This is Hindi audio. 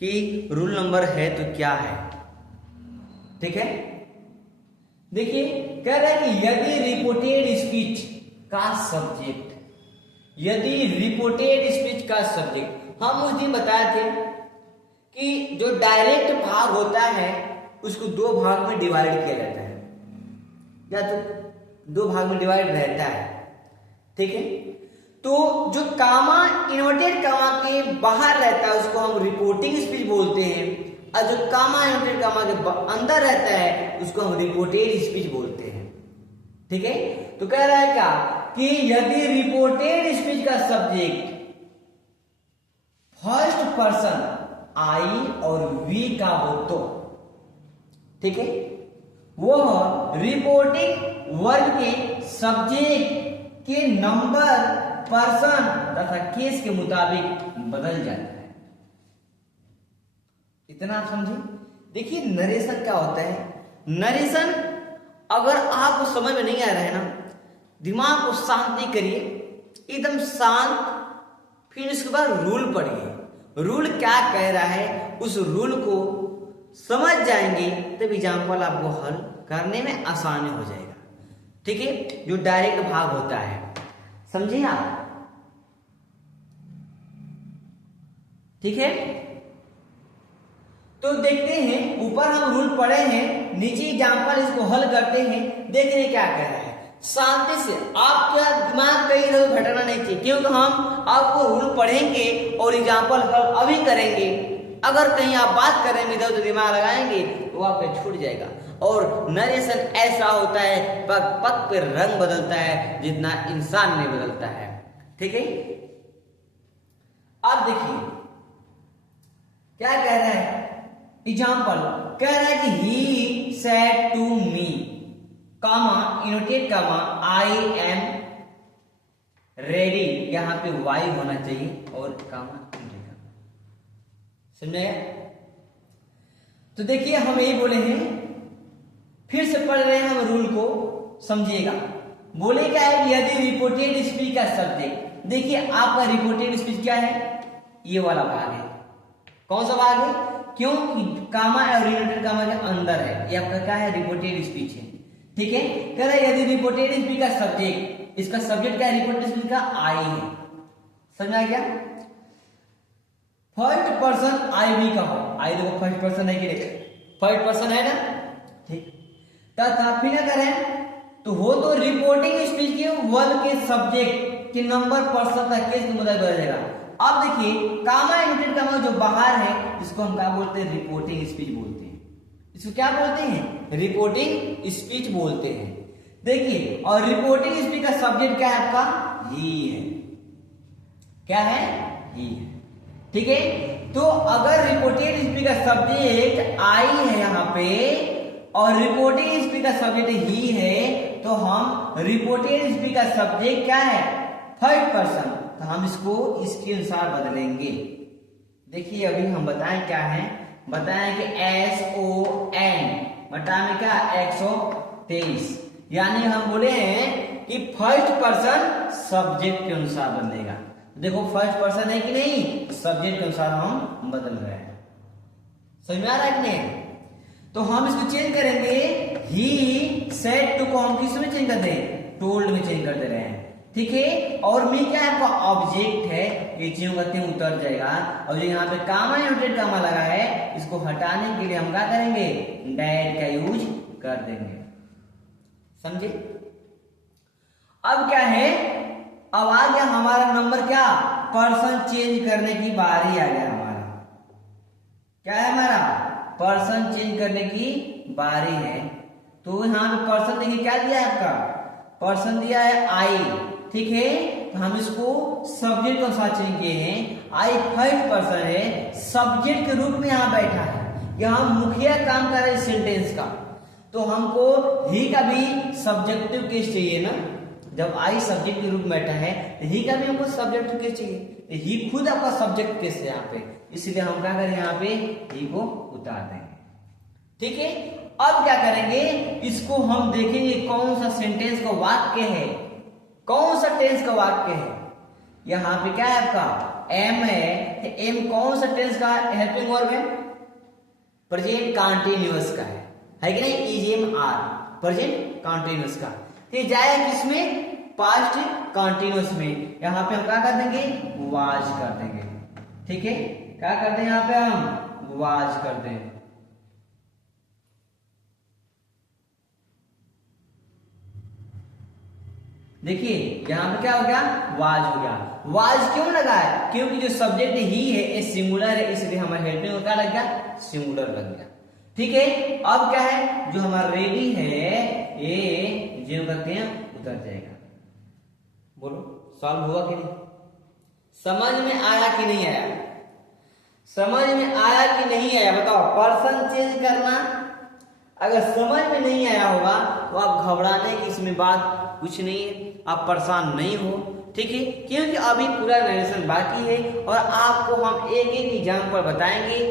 कि रूल नंबर है तो क्या है। ठीक है, देखिए कह रहा है कि यदि रिपोर्टेड स्पीच का सब्जेक्ट, यदि रिपोर्टेड स्पीच का सब्जेक्ट, हम उस दिन बताए थे कि जो डायरेक्ट भाग होता है उसको दो भाग में डिवाइड किया जाता है, या तो दो भाग में डिवाइड रहता है। ठीक है, तो जो कामा इन्वर्टेड कामा के बाहर रहता है उसको हम रिपोर्टिंग स्पीच बोलते हैं, और जो कामा इन्वर्टेड कामा के अंदर रहता है उसको हम रिपोर्टेड स्पीच बोलते हैं। ठीक है, तो कह रहा है क्या कि यदि रिपोर्टेड स्पीच का सब्जेक्ट फर्स्ट पर्सन आई और वी का हो तो, ठीक है, वो रिपोर्टिंग वर्ग के सब्जेक्ट के नंबर, पर्सन तथा केस के मुताबिक बदल जाता है। इतना आप समझे। देखिए नरेशन क्या होता है, नरेशन अगर आपको समझ में नहीं आ रहा है ना, दिमाग को शांति करिए, एकदम शांत, फिर उसके बाद रूल पढ़िए, रूल क्या कह रहा है उस रूल को समझ जाएंगे तब एग्जाम्पल आपको हल करने में आसानी हो जाएगा। ठीक है, जो डायरेक्ट भाग होता है, समझिए आप। ठीक है, तो देखते हैं, ऊपर हम रूल पढ़े हैं, नीचे एग्जाम्पल इसको हल करते हैं, देखते हैं क्या कह रहा है। शांति से, आपका दिमाग कहीं इधर भटकना नहीं चाहिए, क्योंकि हम आपको रूल पढ़ेंगे और एग्जाम्पल हल अभी करेंगे। अगर कहीं आप बात कर रहे हैं इधर तो दिमाग लगाएंगे तो आपका छूट जाएगा। और नरेशन ऐसा होता है, पग पग पे रंग बदलता है जितना इंसान नहीं बदलता है। ठीक है, अब देखिए क्या कह रहा है, एग्जाम्पल कह रहा है कि he said to me, comma inverted comma I am ready, यहां पे वाई होना चाहिए और कामा समझे। तो देखिए हम यही बोले हैं, फिर से पढ़ रहे हैं हम रूल को, समझिएगा। बोले क्या है कि यदि रिपोर्टेड स्पीच का सब्जेक्ट, देखिए आपका रिपोर्टेड स्पीच क्या है, ये वाला भाग है। कौन सा भाग है, क्योंकि कामा और इनवर्टेड कामा के अंदर है, ये आपका क्या है, रिपोर्टेड स्पीच है। ठीक है, कह रहा है यदि रिपोर्टेड स्पीच का सब्जेक्ट, इसका सब्जेक्ट क्या है, रिपोर्टेड स्पीच का आई है। समझ आ गया, फर्स्ट पर्सन आई वी का हो, आई देखो फर्स्ट पर्सन है कि नहीं, फर्स्ट पर्सन है ना। ठीक, तथा फिर क्या करें तो हो तो रिपोर्टिंग स्पीच के वर्ग के सब्जेक्ट के नंबर, पर्सन तथा केस के मुताबिक बदल जाएगा। अब देखिए कामा इनवर्टेड कामा जो बाहर है इसको हम क्या बोलते हैं, रिपोर्टिंग स्पीच बोलते हैं। इसको क्या बोलते हैं, रिपोर्टिंग स्पीच बोलते हैं। देखिए, और रिपोर्टिंग स्पीच का सब्जेक्ट क्या है आपका, ही है। क्या है, ही है। ठीक है, तो अगर रिपोर्टेड स्पीच का सब्जेक्ट आई है यहाँ पे और रिपोर्टिंग स्पीच का सब्जेक्ट ही है, तो हम रिपोर्टेड स्पीच का सब्जेक्ट क्या है, थर्ड पर्सन, तो हम इसको इसके अनुसार बदलेंगे। देखिए अभी हम बताएं क्या है, बताएं कि SON बटा में क्या 123, यानी हम बोले हैं कि फर्स्ट पर्सन सब्जेक्ट के अनुसार बदलेगा। देखो फर्स्ट पर्सन है कि नहीं, सब्जेक्ट के अनुसार हम बदल रहे हैं। समझ में आ रहा है कि नहीं। तो हम इसको चेंज करेंगे, ही सेड टू को हम किस में चेंज कर दें, टोल्ड में चेंज कर दे रहे हैं। ठीक है, और मी क्या है, आपका ऑब्जेक्ट है, ये चीजों करते हैं उतर जाएगा। और जो यहाँ पे कामा इनवर्टेड कामा लगा है इसको हटाने के लिए हम क्या करेंगे, डैट का यूज कर देंगे। समझे। अब क्या है, अब आ गया हमारा नंबर क्या, पर्सन चेंज करने की बारी आ गया हमारा। क्या है हमारा, पर्सन चेंज करने की बारी है। तो यहाँ पे पर्सन देखिए क्या दिया है आपका, पर्सन दिया है आई। ठीक है, तो हम इसको सब्जेक्ट के अनुसार चेंज किए हैं। आई फर्स्ट पर्सन है, सब्जेक्ट के रूप में यहाँ बैठा है, यहाँ मुखिया काम कर रहा है सेंटेंस का, तो हमको ही का भी सब्जेक्टिव केस चाहिए ना। जब आई सब्जेक्ट के रूप में बैठा है तो ही का भी हमको सब्जेक्टिव केस चाहिए, ही खुद आपका सब्जेक्ट केस है यहाँ पे, इसलिए हम क्या करें, यहाँ पे ही को उतार देंगे। ठीक है, अब क्या करेंगे, इसको हम देखेंगे कौन सा सेंटेंस का वाक्य है, कौन सा टेंस का वाक्य है। यहाँ पे क्या है आपका एम है एम कौन सा टेंस का हेल्पिंग वर्ब है? प्रेजेंट कंटीन्यूअस का है कि नहीं? Is am are present continuous का। तो जाएगा किसमें? पास्ट कंटीन्यूअस में। यहाँ पे हम क्या कर देंगे? वाज कर देंगे। ठीक है, क्या करते हैं यहाँ पे? हम वाज कर दें। देखिए यहाँ पे क्या हो गया? वाज हो गया। वाज क्यों लगा है? क्योंकि जो सब्जेक्ट ही है ये सिंगुलर है, इसलिए हमारे हेल्पिंग में क्या लग गया? सिंगुलर लग गया। ठीक है, अब क्या है? जो हमारा रेडी है ये जो करते हैं उतर जाएगा। बोलो सॉल्व हुआ कि नहीं? समझ में आया कि नहीं आया? समझ में आया कि नहीं आया? बताओ। पर्सन चेंज करना अगर समझ में नहीं आया होगा तो आप घबराने की इसमें बात कुछ नहीं है, आप परेशान नहीं हो। ठीक है, क्योंकि अभी पूरा नरेशन बाकी है और आपको हम एक एक एग्जाम्पल बताएंगे